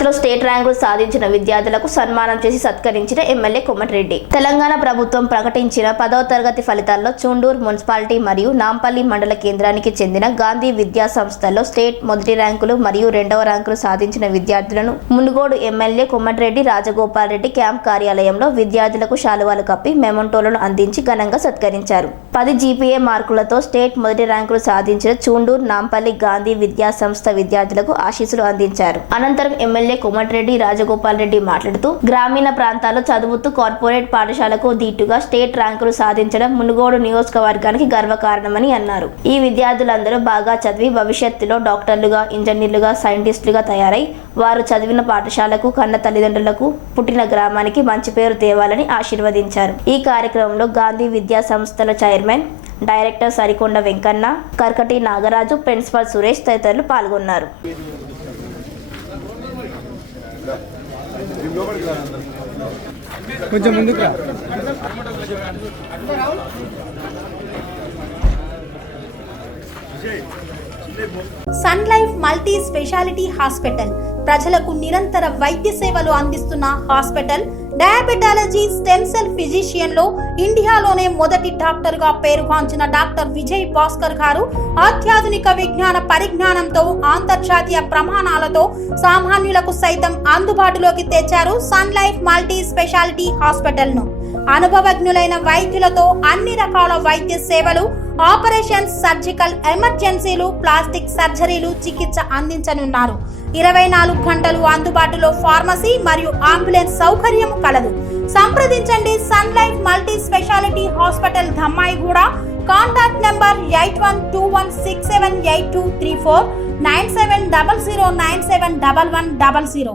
తరగతిలో స్టేట్ ర్యాంకులు సాధించిన విద్యార్థులకు సన్మానం చేసి సత్కరించిన ఎమ్మెల్యే కోమటిరెడ్డి. తెలంగాణ ప్రభుత్వం ప్రకటించిన 10వ తరగతి ఫలితాల్లో చూండూరు మున్సిపాలిటీ మరియు నాంపల్లి మండల కేంద్రానికి చెందిన గాంధీ విద్యా సంస్థల్లో స్టేట్ మొదటి ర్యాంకులు మరియు 2వ ర్యాంకులు సాధించిన విద్యార్థులను మునుగోడు ఎమ్మెల్యే కోమటిరెడ్డి రాజగోపాల్ రెడ్డి క్యాంప్ కార్యాలయంలో విద్యార్థులకు శాలువాలు కప్పి మెమోంటోలను అందించి ఘనంగా సత్కరించారు. 10 జీపీఏ మార్కులతో స్టేట్ మొదటి ర్యాంకులు సాధించిన చూండూరు నాంపల్లి గాంధీ విద్యా సంస్థ విద్యార్థులకు ఆశీస్సులు అందించారు. అనంతరం ఎమ్మెల్యే కోమటిరెడ్డి రాజగోపాల్ రెడ్డి మాట్లాడుతూ గ్రామీణ ప్రాంతాల్లో చదువుతూ కార్పొరేట్ పాఠశాలకు దీటుగా స్టేట్ ర్యాంకులు సాధించడం మునుగోడు నియోజకవర్గానికి గర్వకారణమని అన్నారు. ఈ విద్యార్థులందరూ బాగా చదివి భవిష్యత్తులో డాక్టర్లుగా, ఇంజనీర్లుగా, సైంటిస్టులుగా తయారై వారు చదివిన పాఠశాలకు, కన్న తల్లిదండ్రులకు, పుట్టిన గ్రామానికి మంచి పేరు తేవాలని ఆశీర్వదించారు. ఈ కార్యక్రమంలో గాంధీ విద్యా సంస్థల chairman, director Sarikonda Venkanna, Karkati Nagaraju, principal Suresh తదితరులు పాల్గొన్నారు. కొంచెం ముందుకు రా. Sun Life multi speciality hospital ప్రజలకు నిరంతర వైద్య సేవలు అందిస్తున్న hospital. Diabetology, stem cell physician లో ఇండియాలోనే మొదటి డాక్టర్ గా పేరుగాంచిన డాక్టర్ విజయ్ భాస్కర్ గారు అత్యాధునిక విజ్ఞాన పరిజ్ఞానంతో అంతర్జాతీయ ప్రమాణాలతో సామాన్యులకు సైతం అందుబాటులోకి తెచ్చారు Sun Life multi speciality hospital ను. అనుభవజ్ఞులైన వైద్యులతో అన్ని రకాల వైద్య సేవలు, ఆపరేషన్స్, సర్జికల్ ఎమర్జెన్సీలు, ప్లాస్టిక్ సర్జరీలు, చికిత్స అందించనున్నారు. 24 గంటలు అందుబాటులో ఫార్మసీ మరియు అంబులెన్స్ సౌకర్యం కలదు. సంప్రదించండి Sun Life multi speciality hospital, Dammaiguda. Contact number 8121678234, 9700971100.